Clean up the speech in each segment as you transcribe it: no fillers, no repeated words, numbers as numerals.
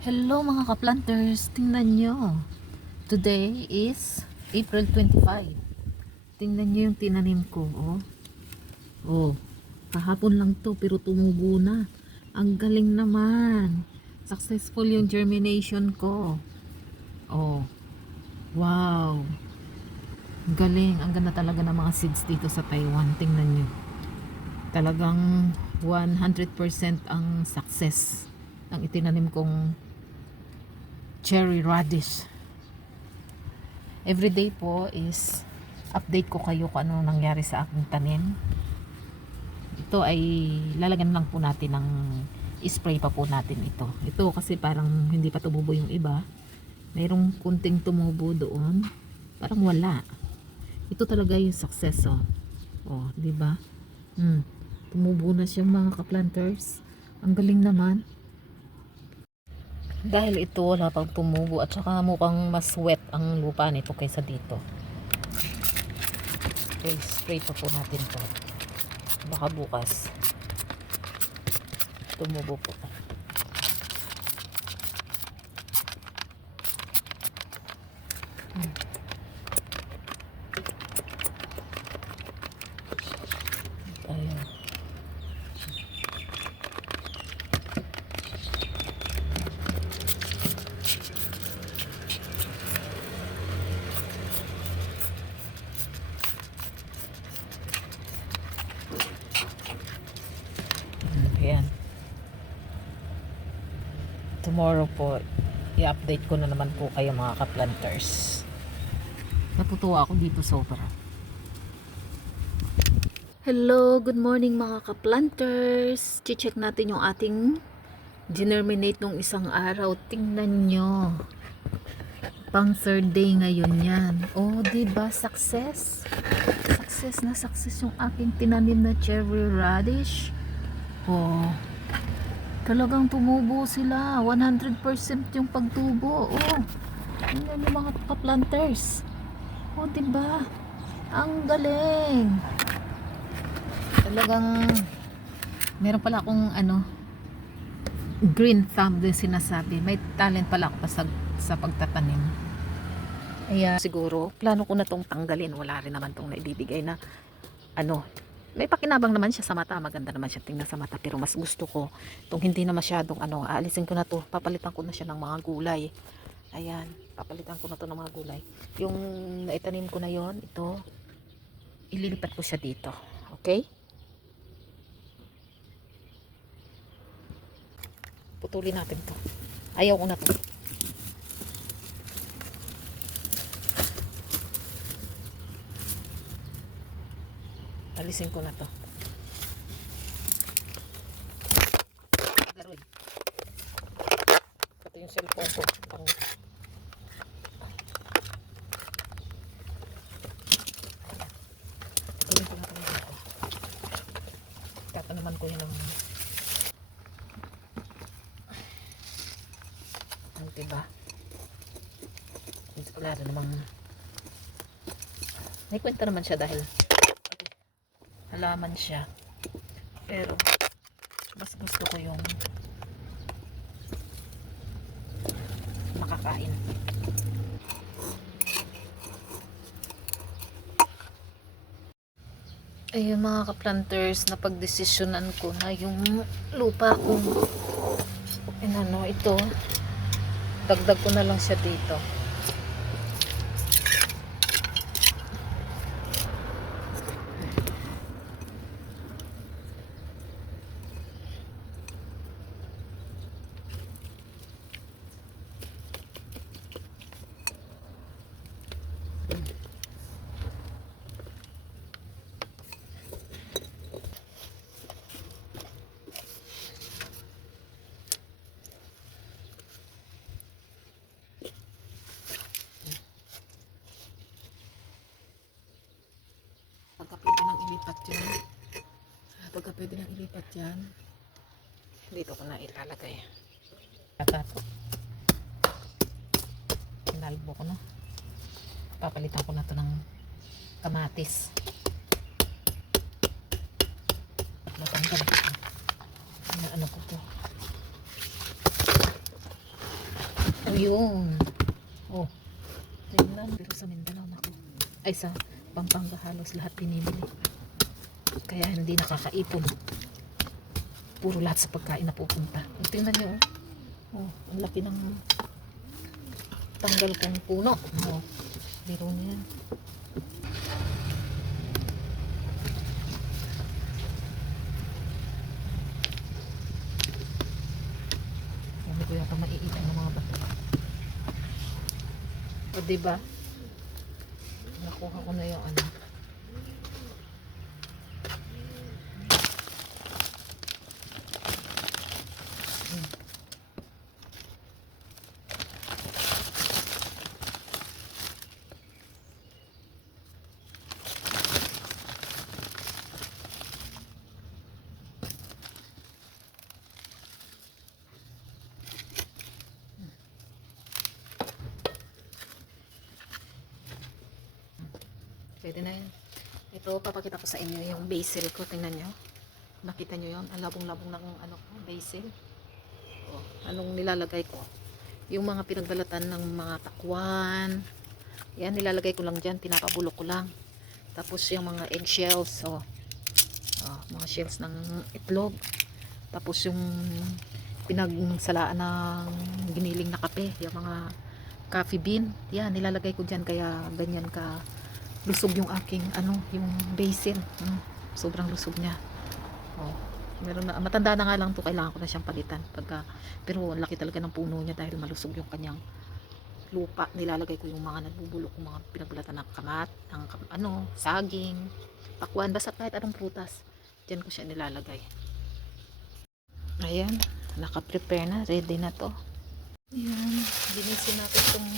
Hello mga ka-planters, tingnan nyo. Today is April 25. Tingnan nyo yung tinanim ko. Oh, kahapon lang to pero tumubo na. Ang galing naman. Successful yung germination ko. Oh, wow. Galing. Ang ganda talaga ng mga seeds dito sa Taiwan. Tingnan nyo. Talagang 100% ang success ng itinanim kong cherry radish. Everyday po is update ko kayo kung ano nangyari sa aking tanim. Ito ay lalagyan lang po natin ng spray pa po natin ito. Ito kasi parang hindi pa tumubo yung iba. Mayroong kunting tumubo doon. Parang wala. Ito talaga yung success, oh. Oh, di ba? Tumubo na siya mga ka-planters. Ang galing naman. Dahil ito wala pang tumubo at saka mukhang mas wet ang lupa nito kaysa dito. Okay, spray pa po natin to. Baka bukas tumubo po. Ayan. Ayan. Tomorrow po i-update ko na naman po kayo mga ka-planters. Natutuwa ako dito sobra. Hello, good morning mga ka-planters. Check natin yung ating germinate nung isang araw. Tingnan nyo. Pang third day ngayon yan. Oh, diba? Success. Success na success yung aking tinanim na cherry radish. Oh, talagang tumubo sila. 100% yung pagtubo. Oh, tingnan yung mga ka-planters. Oh, diba? Ang galing. Talagang meron pala akong green thumb din sinasabi. May talent pala ako sa pagtatanim. Kaya siguro plano ko na tong tanggalin. Wala rin naman tong naibibigay na may pakinabang naman siya sa mata. Maganda naman siya tingnan sa mata. Pero mas gusto ko tong hindi na masyadong aalisin ko na to. Papalitan ko na siya ng mga gulay. Ayan, papalitan ko na to ng mga gulay. Yung naitanim ko na yon, ito ililipat ko siya dito. Okay? Putulin natin to. Ayaw ko na to. Alisin ko na to. Garoy. Ito yung cellphone ko. Putulin ko na to dito. Tatanaman ko yun ng diba? Wala na namang may kwenta naman siya dahil halaman siya, pero mas gusto ko yung makakain. Ayun mga ka-planters, napagdesisyonan ko na yung lupa kung ito dagdag ko na lang siya dito. Pagka pwede nang ilipat yan, dito ko na ilalagay. Inalbo ko na. Papalitan ko na to ng kamatis. Matanggal. Ano ko to. O yun. Oh, tingnan. Pero sa Mindanao nako. Ay sa Pampanga halos lahat binibili. Kaya hindi nakakaipon. Puro lahat sa pagkain na pupunta. Tingnan nyo. Oh, ang laki ng tanggal kong puno. Oh, biro niya. Hindi ko yata maiitan ng mga bato. O diba? Nakuha ko na yung ano. Pwede na yun. Ito, papakita ko sa inyo yung basil ko. Tingnan nyo. Nakita nyo yun? Ang labong-labong ng ano ko, basil. O, anong nilalagay ko? Yung mga pinagbalatan ng mga takwan. Yan, nilalagay ko lang dyan. Pinapabulok ko lang. Tapos yung mga eggshells. O, mga shells ng itlog. Tapos yung pinagsalaan ng giniling na kape. Yung mga coffee bean. Yan, nilalagay ko dyan. Kaya ganyan ka lusog yung aking yung basil. Sobrang lusog niya. Oh, meron na, matanda na nga lang to, kailangan ko na siyang palitan pero laki talaga ng puno niya dahil malusog yung kanyang lupa. Nilalagay ko yung mga nagbubulok, yung mga pinagbulatan ng kamat, ng saging, pakwan, basta kahit anong prutas, diyan ko siya nilalagay. Ayan, naka-prepare na, ready na to. Ayan, linisin natin itong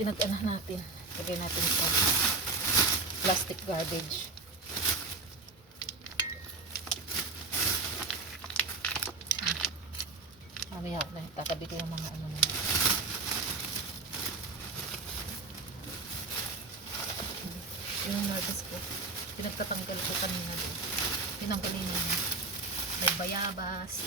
pinag-anah natin. Lagay natin sa plastic garbage. Mamaya na tatabi ko yung mga yung marbles ko. Pinagtatanggal ko kanina doon. Tinanggalin niya. May bayabas.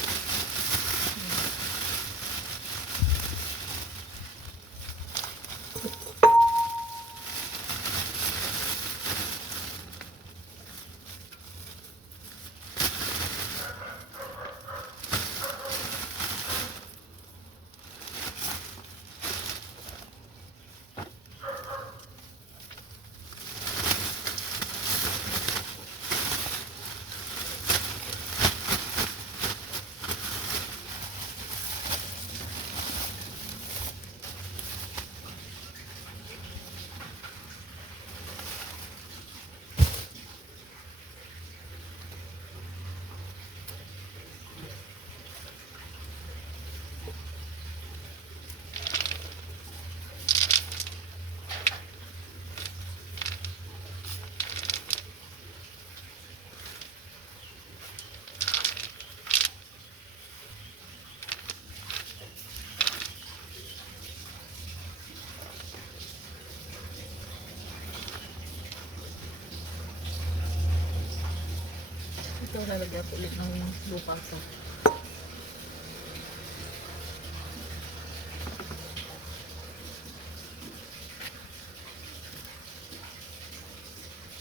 Ito lalagyan ko ulit ng lupa sa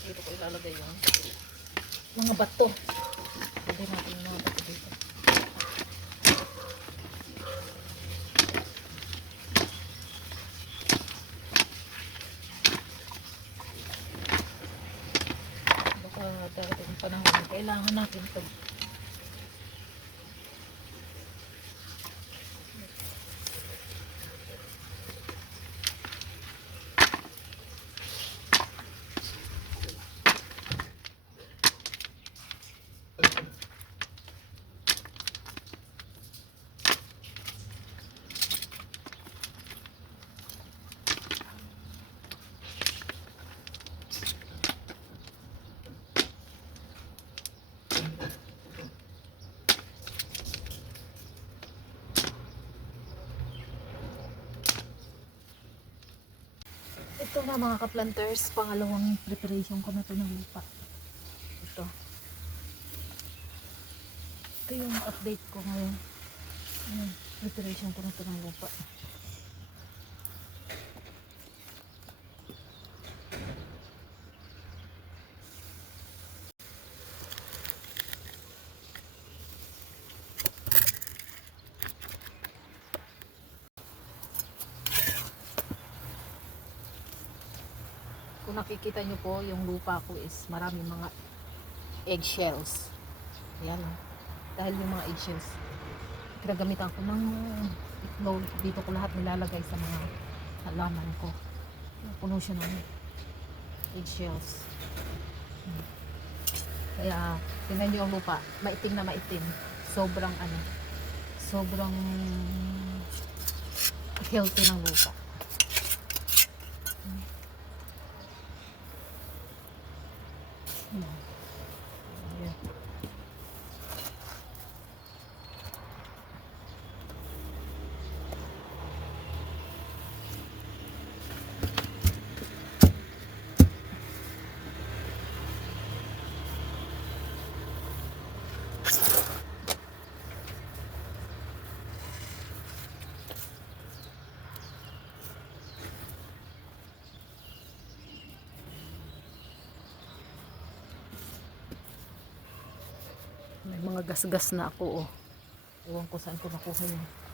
dito ko ilalagay yung mga bato. Pwede natin yung mga bato dito. Baka darating yung panahon kailangan natin ito. Ito na mga ka-planters, pangalawang preparation ko na ito ng lupa. Ito. Ito yung update ko ngayon. Ayan. Preparation ko na ito ng lupa. Kung nakikita nyo po, yung lupa ko is maraming mga eggshells. Ayan o. Dahil yung mga eggshells, pinagamitan ko ng itlog. Dito ko lahat nilalagay sa mga halaman ko. Puno siya ng eggshells. Kaya, tingnan nyo yung lupa. Maitim na maitim. Sobrang sobrang healthy ng lupa. Ayan. May mga gasgas na ako, oh. Ewan ko saan ko nakuha yun.